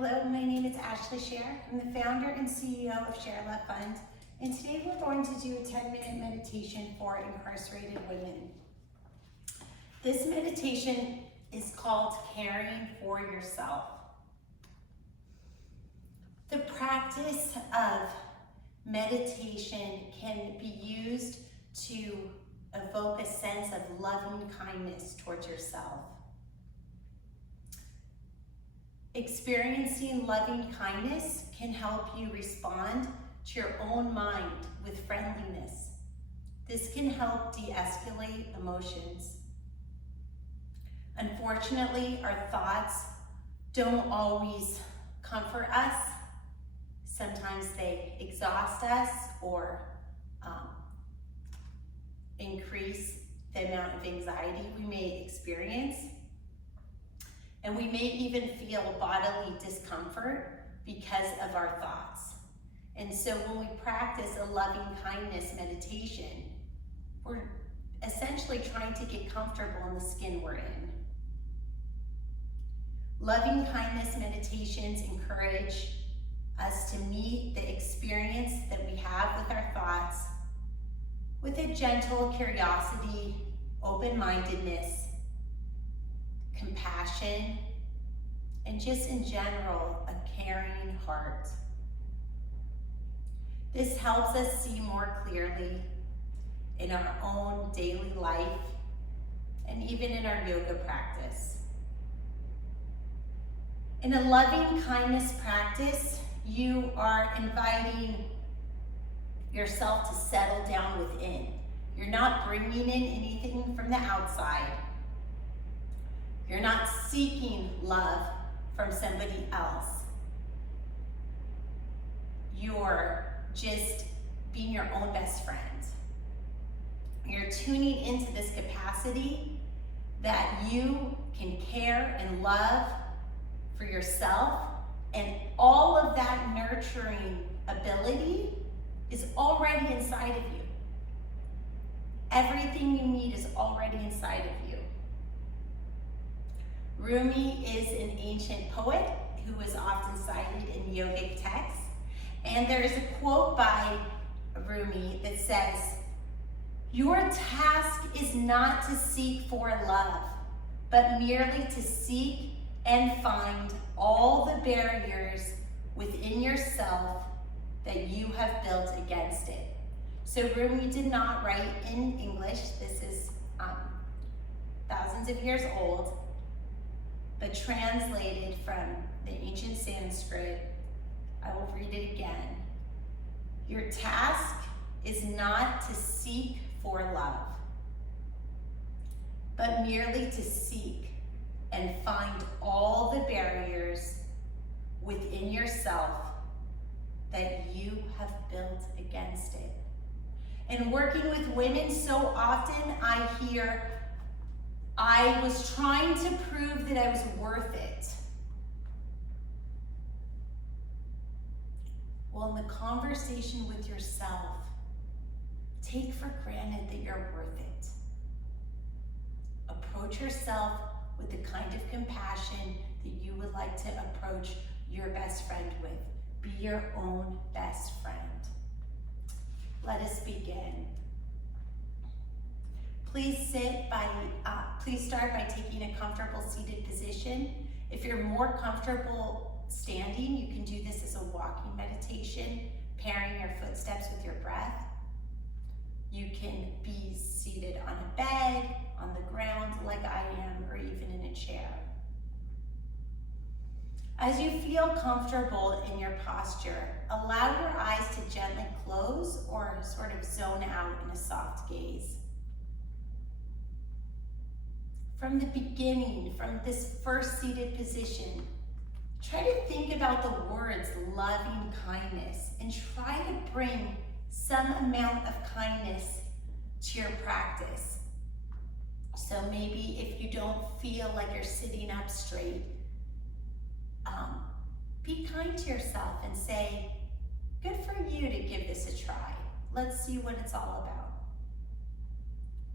Hello, my name is Ashley Scher. I'm the founder and CEO of Share Love Fund, and today we're going to do a 10-minute meditation for incarcerated women. This meditation is called Caring for Yourself. The practice of meditation can be used to evoke a sense of loving kindness towards yourself. Experiencing loving kindness can help you respond to your own mind with friendliness. This can help de-escalate emotions. Unfortunately, our thoughts don't always comfort us. Sometimes they exhaust us or increase the amount of anxiety we may experience. And we may even feel bodily discomfort because of our thoughts. And so when we practice a loving kindness meditation, we're essentially trying to get comfortable in the skin we're in. Loving kindness meditations encourage us to meet the experience that we have with our thoughts with a gentle curiosity, open-mindedness, compassion, and just in general, a caring heart. This helps us see more clearly in our own daily life and even in our yoga practice. In a loving kindness practice, you are inviting yourself to settle down within. You're not bringing in anything from the outside. You're not seeking love from somebody else. You're just being your own best friend. You're tuning into this capacity that you can care and love for yourself, and all of that nurturing ability is already inside of you. Everything you need is already inside of you. Rumi is an ancient poet who is often cited in yogic texts. And there is a quote by Rumi that says, "Your task is not to seek for love, but merely to seek and find all the barriers within yourself that you have built against it." So Rumi did not write in English. This is thousands of years old, but translated from the ancient Sanskrit. I will read it again. Your task is not to seek for love, but merely to seek and find all the barriers within yourself that you have built against it. And working with women, so often I hear, "I was trying to prove that I was worth it." Well, in the conversation with yourself, take for granted that you're worth it. Approach yourself with the kind of compassion that you would like to approach your best friend with. Be your own best friend. Let us begin. Please start by taking a comfortable seated position. If you're more comfortable standing, you can do this as a walking meditation, pairing your footsteps with your breath. You can be seated on a bed, on the ground like I am, or even in a chair. As you feel comfortable in your posture, allow your eyes to gently close or sort of zone out in a soft gaze. From the beginning, from this first seated position, try to think about the words loving kindness and try to bring some amount of kindness to your practice. So maybe if you don't feel like you're sitting up straight, be kind to yourself and say, "Good for you to give this a try. Let's see what it's all about."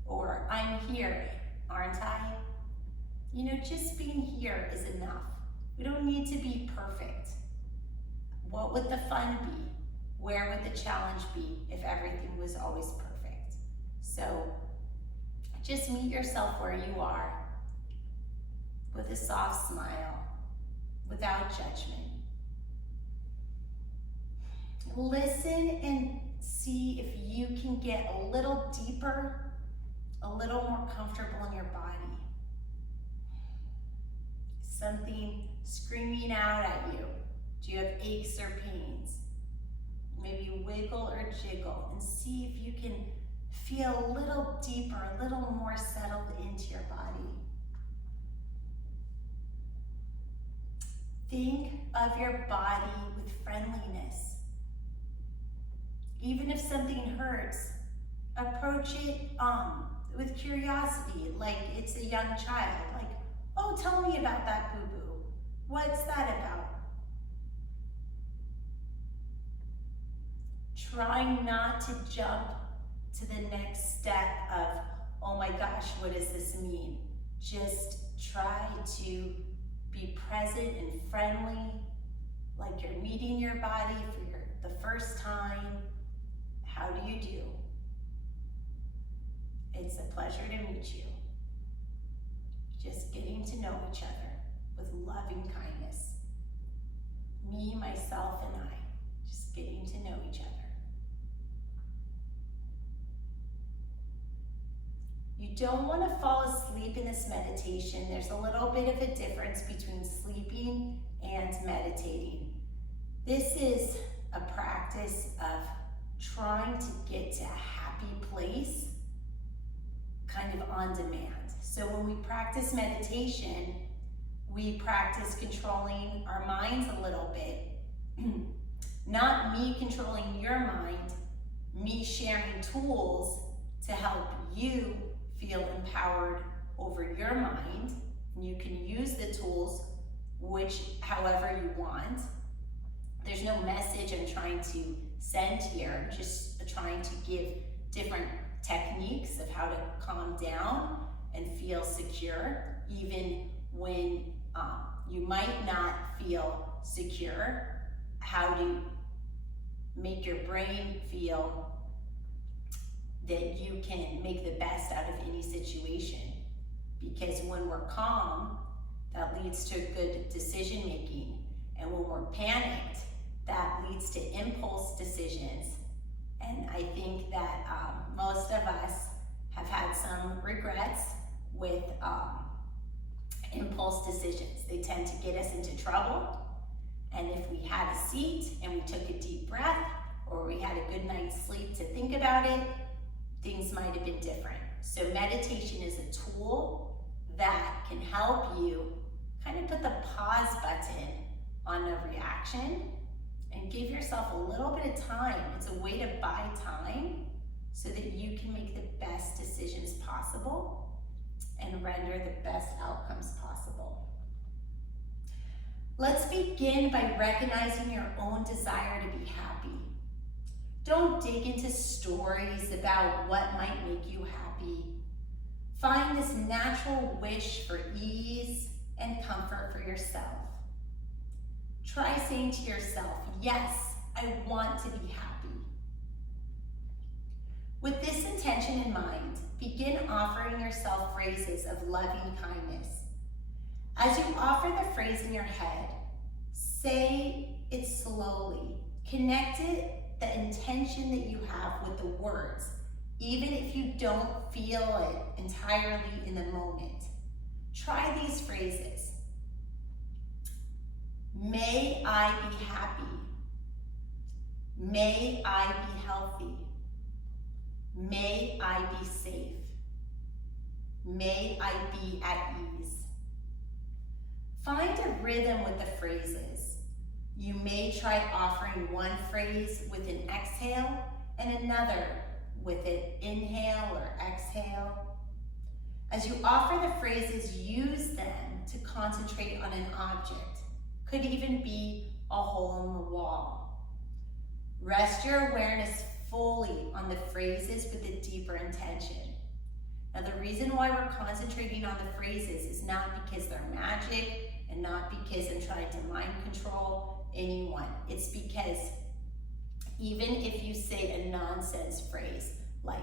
Or, "I'm here, aren't I?" You know, just being here is enough. We don't need to be perfect. What would the fun be? Where would the challenge be if everything was always perfect? So just meet yourself where you are with a soft smile, without judgment. Listen and see if you can get a little deeper, a little more comfortable in your body. Something screaming out at you. Do you have aches or pains? Maybe wiggle or jiggle and see if you can feel a little deeper, a little more settled into your body. Think of your body with friendliness. Even if something hurts, approach it with curiosity, like it's a young child. Like, oh, tell me about that boo-boo. What's that about? Try not to jump to the next step of, oh my gosh, what does this mean? Just try to be present and friendly, like you're meeting your body for the first time. How do you do? It's a pleasure to meet you. Just getting to know each other with loving kindness. Me, myself, and I, just getting to know each other. You don't want to fall asleep in this meditation. There's a little bit of a difference between sleeping and meditating. This is a practice of trying to get to a happy place kind of on demand. So when we practice meditation, we practice controlling our minds a little bit. Not me controlling your mind, me sharing tools to help you feel empowered over your mind. And you can use the tools however you want. There's no message I'm trying to send here. I'm just trying to give different techniques of how to calm down and feel secure, even when you might not feel secure. How to make your brain feel that you can make the best out of any situation. Because when we're calm, that leads to good decision making. And when we're panicked, that leads to impulse decisions. And I think that most of us have had some regrets with impulse decisions. They tend to get us into trouble. And if we had a seat and we took a deep breath, or we had a good night's sleep to think about it, things might have been different. So meditation is a tool that can help you kind of put the pause button on a reaction and give yourself a little bit of time. It's a way to buy time so that you can make the best decisions possible and render the best outcomes possible. Let's begin by recognizing your own desire to be happy. Don't dig into stories about what might make you happy. Find this natural wish for ease and comfort for yourself. Try saying to yourself, yes, I want to be happy. With this intention in mind, begin offering yourself phrases of loving kindness. As you offer the phrase in your head, say it slowly. Connect the intention that you have with the words, even if you don't feel it entirely in the moment. Try these phrases. May I be happy. May I be healthy. May I be safe. May I be at ease. Find a rhythm with the phrases. You may try offering one phrase with an exhale and another with an inhale or exhale. As you offer the phrases, use them to concentrate on an object. Could even be a hole in the wall. Rest your awareness fully on the phrases with a deeper intention. Now, the reason why we're concentrating on the phrases is not because they're magic and not because I'm trying to mind control anyone. It's because even if you say a nonsense phrase like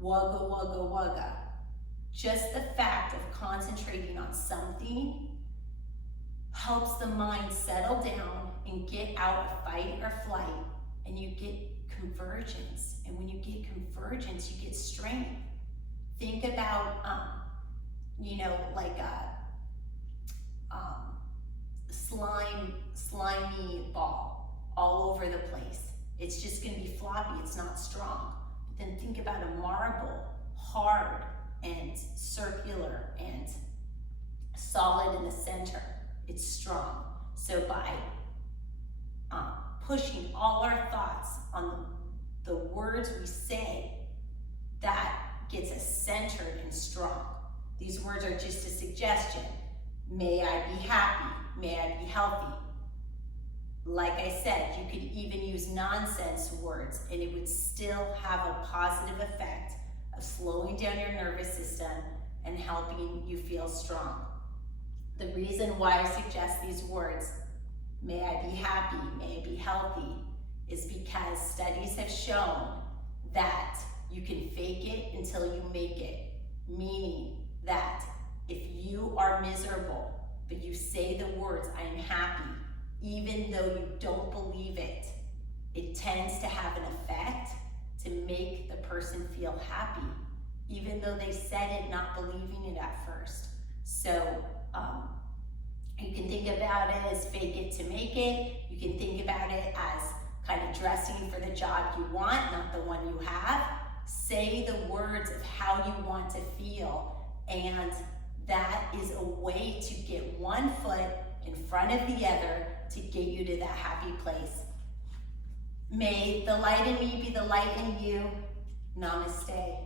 wugga wugga wugga, just the fact of concentrating on something helps the mind settle down and get out of fight or flight, and you get convergence. And when you get convergence, you get strength. Think about, like a slimy ball all over the place. It's just gonna be floppy, it's not strong. But then think about a marble, hard and circular and solid in the center. It's strong. So by pushing all our thoughts on the words we say, that gets us centered and strong. These words are just a suggestion. May I be happy, may I be healthy. Like I said, you could even use nonsense words and it would still have a positive effect of slowing down your nervous system and helping you feel strong. The reason why I suggest these words, may I be happy, may I be healthy, is because studies have shown that you can fake it until you make it. Meaning that if you are miserable, but you say the words, I am happy, even though you don't believe it, it tends to have an effect to make the person feel happy, even though they said it not believing it at first. So you can think about it as fake it to make it. You can think about it as kind of dressing for the job you want, not the one you have. Say the words of how you want to feel, and that is a way to get one foot in front of the other to get you to that happy place. May the light in me be the light in you. Namaste.